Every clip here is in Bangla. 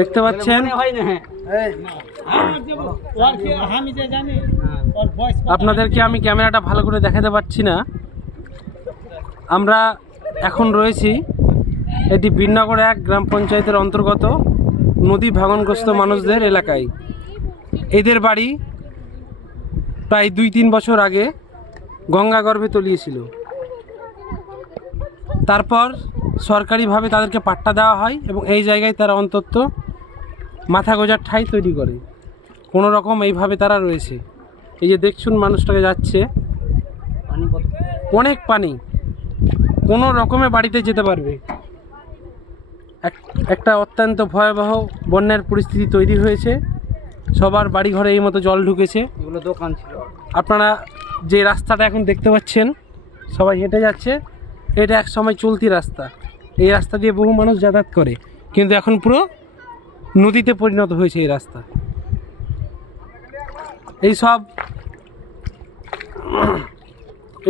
দেখতে পাচ্ছেন আপনাদেরকে আমি ক্যামেরাটা ভালো করে দেখাতে পাচ্ছি না। আমরা এখন রয়েছি এটি বীরনগর 1 গ্রাম পঞ্চায়েতের অন্তর্গত নদী ভাঙনগ্রস্ত মানুষদের এলাকায়। এদের বাড়ি প্রায় 2-3 বছর আগে গঙ্গা গর্ভে তলিয়েছিল। তারপর সরকারিভাবে তাদেরকে পাট্টা দেওয়া হয় এবং এই জায়গায় তারা অন্তত মাথা গোজার ঠাঁই তৈরি করে। কোনো রকম এইভাবে তারা রয়েছে। এই যে দেখছুন মানুষটাকে যাচ্ছে, অনেক পানি, কোনো রকমে বাড়িতে যেতে পারবে। একটা অত্যন্ত ভয়াবহ বন্যার পরিস্থিতি তৈরি হয়েছে। সবার বাড়ি ঘরে এই মতো জল ঢুকেছে। এগুলো দোকান ছিল। আপনারা যে রাস্তাটা এখন দেখতে পাচ্ছেন সবাই হেঁটে যাচ্ছে, এটা এক সময় চলতি রাস্তা। এই রাস্তা দিয়ে বহু মানুষ যাতায়াত করে, কিন্তু এখন পুরো নদীতে পরিণত হয়েছে এই রাস্তা।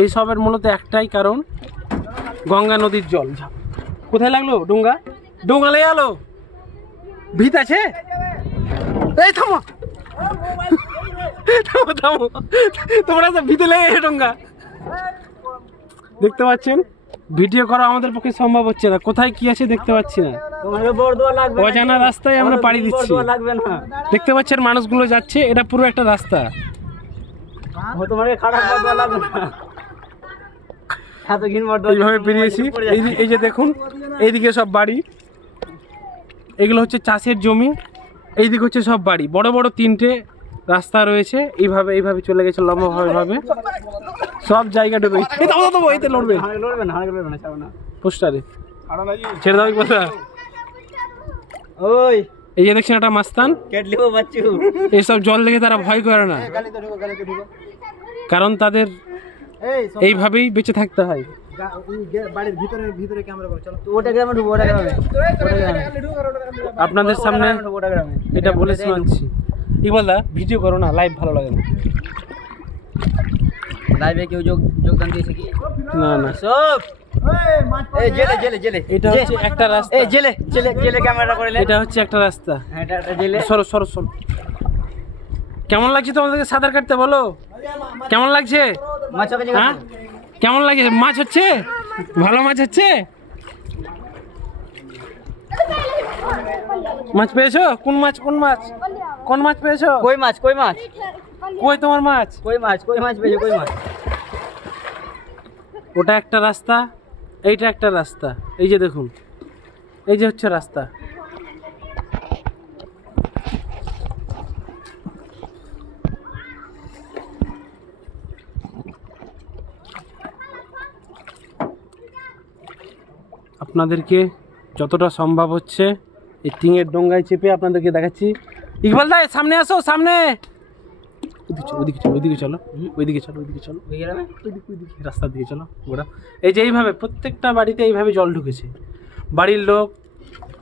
এইসবের মূলত একটাই কারণ, গঙ্গা নদীর জল। কোথায় লাগলো? ডোঙ্গা ডোঙ্গা লেগে গেলো। ভিত আছে, এই থামো থামো থামো, তোমরা তো ভিতে লেগে ডোঙ্গা। দেখতে পাচ্ছেন ভিডিও করা আমাদের পক্ষে সম্ভব হচ্ছে না, কোথায় কি আছে দেখতে পাচ্ছি না। অজানা রাস্তায় আমরা পাড়ি দিচ্ছি। দেখতে পাচ্ছেন মানুষগুলো যাচ্ছে, এটা পুরো একটা রাস্তা। এইভাবে বেরিয়েছি। এই যে দেখুন, এইদিকে সব বাড়ি, এগুলো হচ্ছে চাষের জমি। এইদিকে হচ্ছে সব বাড়ি, বড় বড় 3টে রাস্তা রয়েছে। এইভাবে চলে গেছে লম্বাভাবে, সব জায়গা ডুবে। এইতে লড়বে পোস্টারে ছেড়ে দাও কথা। ওই এই যে দেখছেন একটা মাস্তান, এইসব জল দেখে তারা ভয় করে না, কারণ তাদের এইভাবেই বেঁচে থাকতে হয়। আপনাদের সামনে এটা বলে শুনছি। ইকবালদা ভিডিও করো না, লাইভ ভালো লাগে না। লাইভে কেউ যোগদান দিয়েছে কি? না না, সব এই জেলে এটা হচ্ছে একটা রাস্তা। এই জেলে ক্যামেরা করে, এটা হচ্ছে একটা রাস্তা। এটা জেলে। সরো সরো সরো। কেমন লাগছে তোমাদেরকে সাঁতার কাটতে? বলো কেমন লাগছে? হ্যাঁ কেমন লাগছে? মাছ হচ্ছে? ভালো মাছ হচ্ছে? মাছ পেয়েছো? কোন মাছ? কোন মাছ? কোন মাছ পেয়েছো? কই মাছ। কই মাছ? কই তোমার মাছ? কই মাছ পেয়েছো? কই মাছ? ওটা একটা রাস্তা, এইটা একটা রাস্তা। এই যে দেখুন, এই যে হচ্ছে রাস্তা। আপনাদেরকে যতটা সম্ভব হচ্ছে এই টিঙের ডোঙ্গায় চেপে আপনাদেরকে দেখাচ্ছি। ইকবাল দা সামনে আসো, সামনে। ওইদিকে চলো, ওইদিকে রাস্তার দিকে চলো। ওরা এই যে এইভাবে প্রত্যেকটা বাড়িতে এইভাবে জল ঢুকেছে। বাড়ির লোক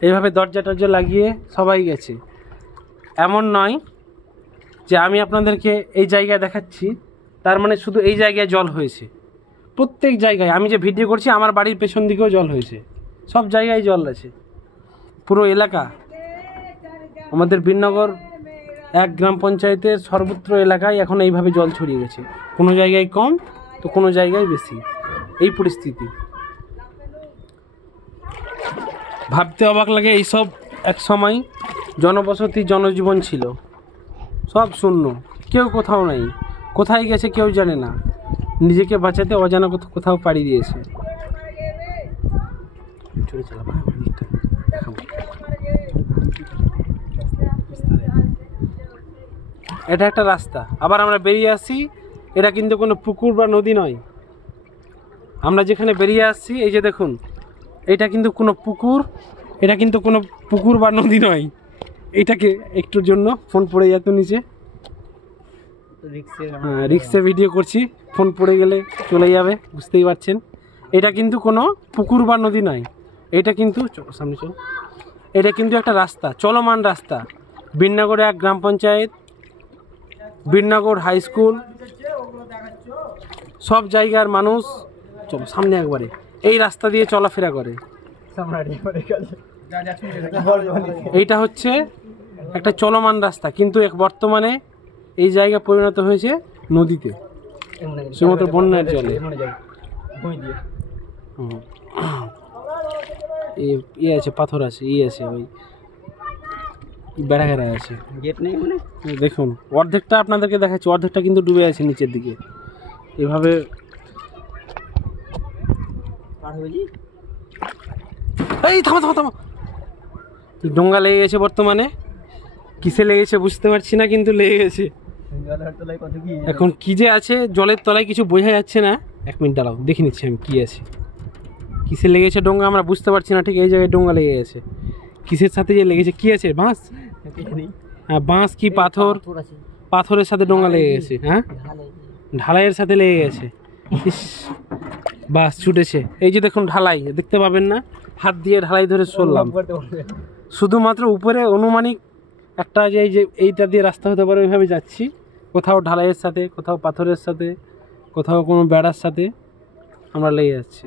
এইভাবে দরজা টরজা লাগিয়ে সবাই গেছে। এমন নয় যে আমি আপনাদেরকে এই জায়গায় দেখাচ্ছি তার মানে শুধু এই জায়গায় জল হয়েছে। প্রত্যেক জায়গায় আমি যে ভিডিও করছি আমার বাড়ির পেছন দিকেও জল হয়েছে, সব জায়গায় জল আছে। পুরো এলাকা আমাদের বীরনগর 1 গ্রাম পঞ্চায়েতের সর্বত্র এলাকায় এখন এইভাবে জল ছড়িয়ে গেছে। কোনো জায়গায় কম তো কোনো জায়গায় বেশি, এই পরিস্থিতি। ভাবতে অবাক লাগে, এইসব এক সময় জনবসতি জনজীবন ছিল, সব শূন্য, কেউ কোথাও নাই। কোথায় গেছে কেউ জানে না, নিজেকে বাঁচাতে অজানা কোথাও পাড়ি দিয়েছে। এটা একটা রাস্তা। আবার আমরা বেরিয়ে আসছি, এটা কিন্তু কোনো পুকুর বা নদী নয়। আমরা যেখানে বেরিয়ে আসছি এই যে দেখুন, এটা কিন্তু কোনো পুকুর, এটা কিন্তু কোনো পুকুর বা নদী নয়। এইটাকে একটুর জন্য ফোন পড়ে যেত নিচে, হ্যাঁ রিক্সে ভিডিও করছি, ফোন পড়ে গেলে চলে যাবে, বুঝতেই পারছেন। এটা কিন্তু কোনো পুকুর বা নদী নয়, এটা কিন্তু সামনে চল, এটা কিন্তু একটা রাস্তা, চলমান রাস্তা। বীরনগরে 1 গ্রাম পঞ্চায়েত, বীরনগর হাই স্কুল, সব জায়গার মানুষ চলো সামনে একবারে এই রাস্তা দিয়ে চলাফেরা করে। এইটা হচ্ছে একটা চলমান রাস্তা, কিন্তু এক বর্তমানে এই জায়গা পরিণত হয়েছে নদীতে, শুধুমাত্র বন্যার জলে। ইয়ে আছে, পাথর আছে, আছে ওই বেড়া ঘেরা আছে, গেট নেই মানে। দেখুন অর্ধেকটা আপনাদেরকে দেখাচ্ছি, অর্ধেকটা কিন্তু ডুবে আছে নিচের দিকে। এভাবে এই থামো থামো থামো, ডোঙ্গা লেগে গেছে বর্তমানে। কিসে লেগেছে বুঝতে পারছি না, কিন্তু লেগে গেছে। এখন কি যে আছে জলের তলায় কিছু বোঝা যাচ্ছে না। 1 মিনিট দাঁড়াও, দেখে নিচ্ছি আমি কি আছে। কিসে লেগেছে ডোঙ্গা আমরা বুঝতে পারছি না, ঠিক এই জায়গায় ডোঙ্গা লেগে গেছে। কিসের সাথে যে লেগেছে, কি আছে, বাঁশ? হ্যাঁ বাঁশ কি পাথর, পাথরের সাথে ডোঙ্গা লেগে গেছে। হ্যাঁ ঢালাইয়ের সাথে লেগে গেছে। বাস ছুটেছে। এই যে দেখুন ঢালাই দেখতে পাবেন না, হাত দিয়ে ঢালাই ধরে চললাম। শুধুমাত্র উপরে অনুমানিক একটা যে এই যে এইটা দিয়ে রাস্তা হতে পারে ওইভাবে যাচ্ছি। কোথাও ঢালাইয়ের সাথে, কোথাও পাথরের সাথে, কোথাও কোনো বেড়ার সাথে আমরা লেগে যাচ্ছি।